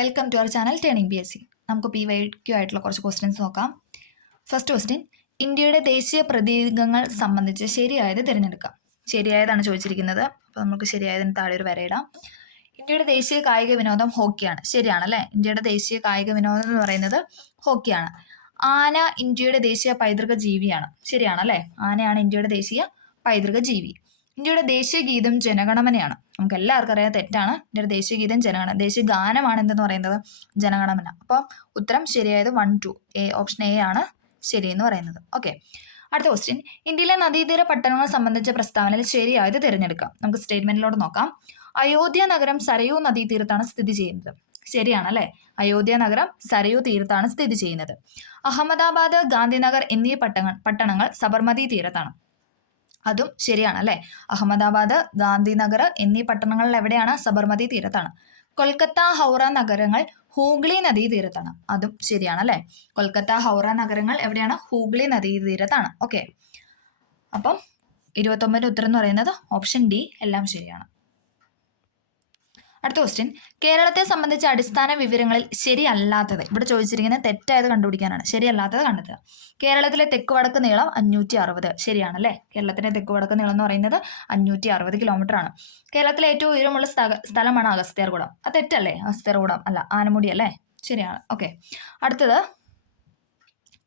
Welcome to our channel turning PSC. നമുക്ക് PYQ ആയിട്ടുള്ള കുറച്ച് ക്വസ്റ്റ്യൻസ് നോക്കാം. ഫസ്റ്റ് ക്വസ്റ്റ്യൻ, ഇന്ത്യയുടെ ദേശീയ പ്രതീകങ്ങൾ സംബന്ധിച്ച് ശരിയായത് തിരഞ്ഞെടുക്കാം. ശരിയായതാണ് ചോദിച്ചിരിക്കുന്നത്. അപ്പോൾ നമുക്ക് ശരിയായതിന് താഴെ ഒരു വരയിടാം. ഇന്ത്യയുടെ ദേശീയ കായിക വിനോദം ഹോക്കിയാണ്. ശരിയാണല്ലേ? ഇന്ത്യയുടെ ദേശീയ കായിക വിനോദം എന്ന് പറയുന്നത് ഹോക്കിയാണ്. ആന ഇന്ത്യയുടെ ദേശീയ പൈതൃക ജീവിയാണ്. ശരിയാണല്ലേ? ആനയാണ് ഇന്ത്യയുടെ ദേശീയ പൈതൃക ജീവി. ഇന്ത്യയുടെ ദേശീയ ഗീതം ജനഗണമനയാണ്. നമുക്ക് എല്ലാവർക്കും അറിയാം തെറ്റാണ്. ഇന്ത്യയുടെ ദേശീയ ഗീതം ജനഗണമന. ദേശീയ ഗാനമാണ് എന്തെന്ന് പറയുന്നത് ജനഗണമന. അപ്പോൾ ഉത്തരം ശരിയായത് 1, 2 ഓപ്ഷൻ എ ആണ് ശരിയെന്ന് പറയുന്നത്. ഓക്കെ, അടുത്ത ക്വസ്റ്റ്യൻ, ഇന്ത്യയിലെ നദീതീര പട്ടണങ്ങൾ സംബന്ധിച്ച പ്രസ്താവനയിൽ ശരിയായത് തിരഞ്ഞെടുക്കാം. നമുക്ക് സ്റ്റേറ്റ്മെന്റിലോട്ട് നോക്കാം. അയോധ്യ നഗരം സരയൂ നദീതീരത്താണ് സ്ഥിതി ചെയ്യുന്നത്. ശരിയാണല്ലേ? അയോധ്യ നഗരം സരയൂ തീരത്താണ് സ്ഥിതി ചെയ്യുന്നത്. അഹമ്മദാബാദ്, ഗാന്ധിനഗർ എന്നീ പട്ടണങ്ങൾ സബർമതി തീരത്താണ്. അതും ശരിയാണ് അല്ലേ? അഹമ്മദാബാദ്, ഗാന്ധിനഗർ എന്നീ പട്ടണങ്ങളിൽ എവിടെയാണ്? സബർമതി തീരത്താണ്. കൊൽക്കത്ത, ഹൗറ നഗരങ്ങൾ ഹൂഗ്ലി നദീതീരത്താണ്. അതും ശരിയാണ് അല്ലേ? കൊൽക്കത്ത, ഹൗറ നഗരങ്ങൾ എവിടെയാണ്? ഹൂഗ്ലി നദീതീരത്താണ്. ഓക്കെ, അപ്പം 29 ഉത്തരം എന്ന് പറയുന്നത് ഓപ്ഷൻ ഡി എല്ലാം ശരിയാണ്. അടുത്ത ക്വസ്റ്റ്യൻ, കേരളത്തെ സംബന്ധിച്ച അടിസ്ഥാന വിവരങ്ങളിൽ ശരിയല്ലാത്തത്. ഇവിടെ ചോദിച്ചിരിക്കുന്നത് തെറ്റായത് കണ്ടുപിടിക്കാനാണ്. ശരിയല്ലാത്തത് കണ്ടെത്തുക. കേരളത്തിലെ തെക്ക് വടക്ക് നീളം 560. ശരിയാണല്ലേ? കേരളത്തിലെ തെക്ക് വടക്ക് നീളം എന്ന് പറയുന്നത് 560 കിലോമീറ്റർ ആണ്. കേരളത്തിലെ ഏറ്റവും ഉയരമുള്ള സ്ഥലമാണ് അഗസ്ത്യാർകൂടം. അത് തെറ്റല്ലേ? അഗസ്ത്യാർകൂടം അല്ല, ആനമുടി അല്ലേ? ശരിയാണ്. ഓക്കെ, അടുത്തത്,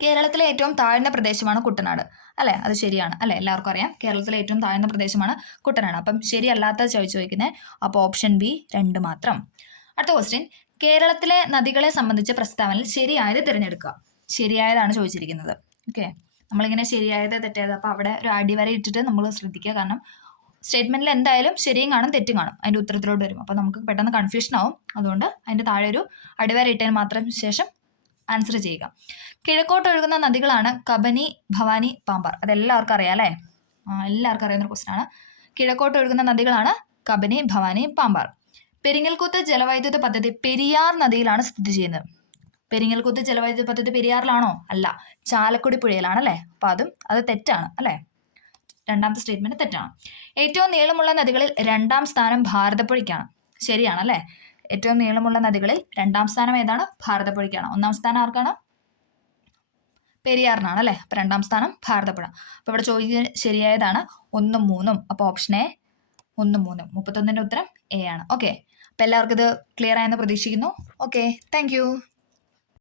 കേരളത്തിലെ ഏറ്റവും താഴ്ന്ന പ്രദേശമാണ് കുട്ടനാട്. അല്ലേ? അത് ശരിയാണ് അല്ലേ? എല്ലാവർക്കും അറിയാം കേരളത്തിലെ ഏറ്റവും താഴ്ന്ന പ്രദേശമാണ് കുട്ടനാട്. അപ്പം ശരിയല്ലാത്ത ചോദിക്കുന്നത്. അപ്പോൾ ഓപ്ഷൻ ബി 2 മാത്രം. അടുത്ത ക്വസ്റ്റ്യൻ, കേരളത്തിലെ നദികളെ സംബന്ധിച്ച പ്രസ്താവനയിൽ ശരിയായത് തിരഞ്ഞെടുക്കുക. ശരിയായതാണ് ചോദിച്ചിരിക്കുന്നത്. ഓക്കെ, നമ്മളിങ്ങനെ ശരിയായത് തെറ്റായത്, അപ്പോൾ അവിടെ ഒരു അടിവര ഇട്ടിട്ട് നമ്മൾ ശ്രദ്ധിക്കുക. കാരണം സ്റ്റേറ്റ്മെന്റിൽ എന്തായാലും ശരിയും കാണും തെറ്റും കാണും അതിൻ്റെ ഉത്തരത്തിലോട്ട് വരും. അപ്പോൾ നമുക്ക് പെട്ടെന്ന് കൺഫ്യൂഷൻ ആവും. അതുകൊണ്ട് അതിൻ്റെ താഴെ ഒരു അടിവര ഇട്ടതിന് മാത്രം ശേഷം ആൻസർ ചെയ്യുക. കിഴക്കോട്ട് ഒഴുകുന്ന നദികളാണ് കബനി, ഭവാനി, പാമ്പാർ. അതെല്ലാവർക്കും അറിയാം അല്ലേ? എല്ലാവർക്കും അറിയുന്ന ഒരു ക്വസ്റ്റ്യൻ ആണ്. കിഴക്കോട്ട് ഒഴുകുന്ന നദികളാണ് കബനി, ഭവാനി, പാമ്പാർ. പെരിങ്ങൽകുത്ത് ജലവൈദ്യുത പദ്ധതി പെരിയാർ നദിയിലാണ് സ്ഥിതി ചെയ്യുന്നത്. പെരിങ്ങൽകുത്ത് ജലവൈദ്യുത പദ്ധതി പെരിയാറിലാണോ? അല്ല, ചാലക്കുടി പുഴയിലാണ് അല്ലേ? അപ്പം അത് തെറ്റാണ് അല്ലേ? രണ്ടാമത്തെ സ്റ്റേറ്റ്മെന്റ് തെറ്റാണ്. ഏറ്റവും നീളമുള്ള നദികളിൽ 2ാം സ്ഥാനം ഭാരതപ്പുഴയ്ക്കാണ്. ശരിയാണല്ലേ? ഏറ്റവും നീളമുള്ള നദികളിൽ 2ാം സ്ഥാനം ഏതാണ്? ഭാരതപ്പുഴയ്ക്കാണ്. 1ാം സ്ഥാനം ആർക്കാണ്? പെരിയാറിനാണ് അല്ലേ? അപ്പോൾ 2ാം സ്ഥാനം ഭാരതപ്പുഴ. അപ്പോൾ ഇവിടെ ചോദിക്കുന്നത് ശരിയായതാണ് 1, 3. അപ്പോൾ ഓപ്ഷൻ എ 1, 3. 31ന്റെ ഉത്തരം എ ആണ്. ഓക്കെ, അപ്പോൾ എല്ലാവർക്കും ഇത് ക്ലിയർ ആയെന്ന് പ്രതീക്ഷിക്കുന്നു. Okay, thank